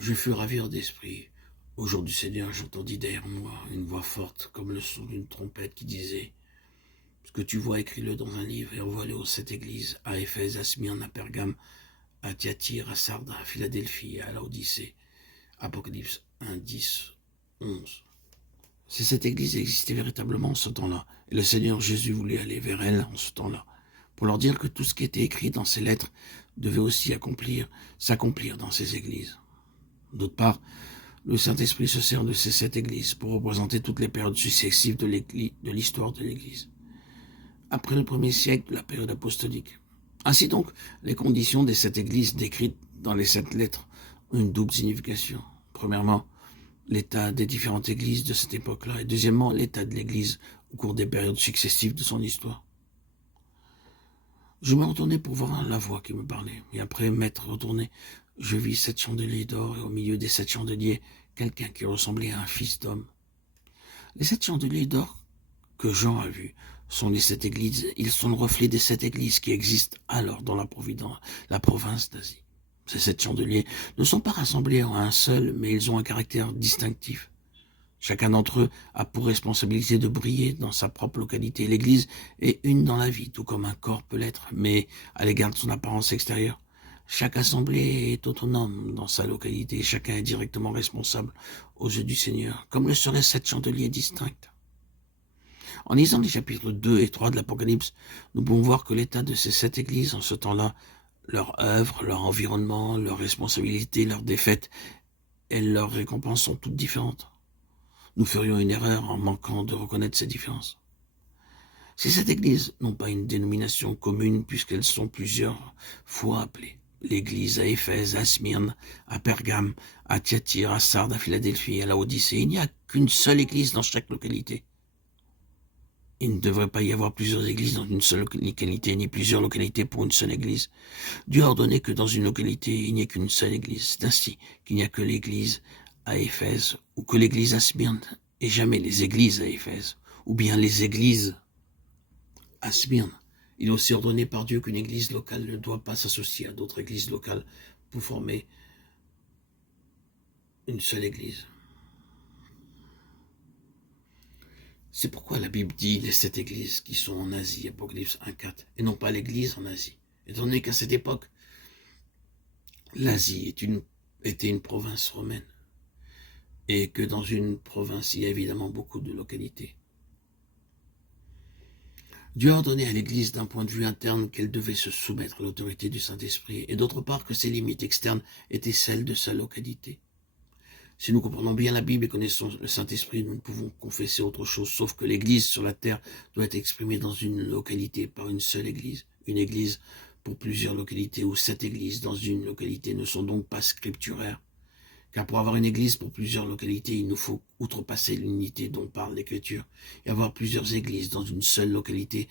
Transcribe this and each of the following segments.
Je fus ravi d'esprit. Au jour du Seigneur, j'entendis derrière moi une voix forte, comme le son d'une trompette, qui disait: Ce que tu vois, écris-le dans un livre et envoie-le aux 7 églises, à Éphèse, à Smyrne, à Pergame, à Thyatire, à Sardes, à Philadelphie et à Laodicée. Apocalypse 1, 10, 11. Ces 7 églises existaient véritablement en ce temps-là, et le Seigneur Jésus voulait aller vers elles en ce temps-là, pour leur dire que tout ce qui était écrit dans ces lettres devait aussi s'accomplir dans ces églises. D'autre part, le Saint-Esprit se sert de ces 7 églises pour représenter toutes les périodes successives de l'histoire de l'Église, après le 1er siècle de la période apostolique. Ainsi donc, les conditions des 7 églises décrites dans les 7 lettres ont une double signification. Premièrement, l'état des différentes églises de cette époque-là, et deuxièmement, l'état de l'Église au cours des périodes successives de son histoire. Je me retournai pour voir la voix qui me parlait, et après m'être retourné, je vis 7 chandeliers d'or, et au milieu des 7 chandeliers, quelqu'un qui ressemblait à un fils d'homme. Les 7 chandeliers d'or que Jean a vus sont les 7 églises. Ils sont le reflet des 7 églises qui existent alors dans la province d'Asie. Ces 7 chandeliers ne sont pas rassemblés en un seul, mais ils ont un caractère distinctif. Chacun d'entre eux a pour responsabilité de briller dans sa propre localité. L'Église est une dans la vie, tout comme un corps peut l'être, mais à l'égard de son apparence extérieure. Chaque assemblée est autonome dans sa localité, chacun est directement responsable aux yeux du Seigneur, comme le seraient 7 chandeliers distincts. En lisant les chapitres 2 et 3 de l'Apocalypse, nous pouvons voir que l'état de ces 7 églises en ce temps-là, leur œuvre, leur environnement, leurs responsabilités, leurs défaites et leurs récompenses sont toutes différentes. Nous ferions une erreur en manquant de reconnaître ces différences. Ces 7 églises n'ont pas une dénomination commune puisqu'elles sont plusieurs fois appelées. L'église à Éphèse, à Smyrne, à Pergame, à Thyatire, à Sardes, à Philadelphie et à Laodicée. Il n'y a qu'une seule église dans chaque localité. Il ne devrait pas y avoir plusieurs églises dans une seule localité, ni plusieurs localités pour une seule église. Dieu a ordonné que dans une localité, il n'y ait qu'une seule église. C'est ainsi qu'il n'y a que l'église à Éphèse, ou que l'église à Smyrne, et jamais les églises à Éphèse, ou bien les églises à Smyrne. Il est aussi ordonné par Dieu qu'une église locale ne doit pas s'associer à d'autres églises locales pour former une seule église. C'est pourquoi la Bible dit les 7 églises qui sont en Asie, Apocalypse 1,4, et non pas l'église en Asie. Étant donné qu'à cette époque, l'Asie était une province romaine, et que dans une province, il y a évidemment beaucoup de localités. Dieu a ordonné à l'Église d'un point de vue interne qu'elle devait se soumettre à l'autorité du Saint-Esprit, et d'autre part que ses limites externes étaient celles de sa localité. Si nous comprenons bien la Bible et connaissons le Saint-Esprit, nous ne pouvons confesser autre chose, sauf que l'Église sur la terre doit être exprimée dans une localité par une seule Église. Une Église pour plusieurs localités, ou 7 églises dans une localité ne sont donc pas scripturaires. Car pour avoir une église pour plusieurs localités, il nous faut outrepasser l'unité dont parle l'Écriture. Et avoir plusieurs églises dans une seule localité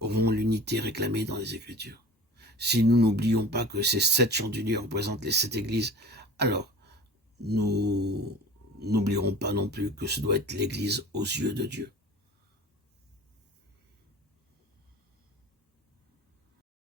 auront l'unité réclamée dans les Écritures. Si nous n'oublions pas que ces 7 chandeliers représentent les 7 églises, alors nous n'oublierons pas non plus que ce doit être l'église aux yeux de Dieu.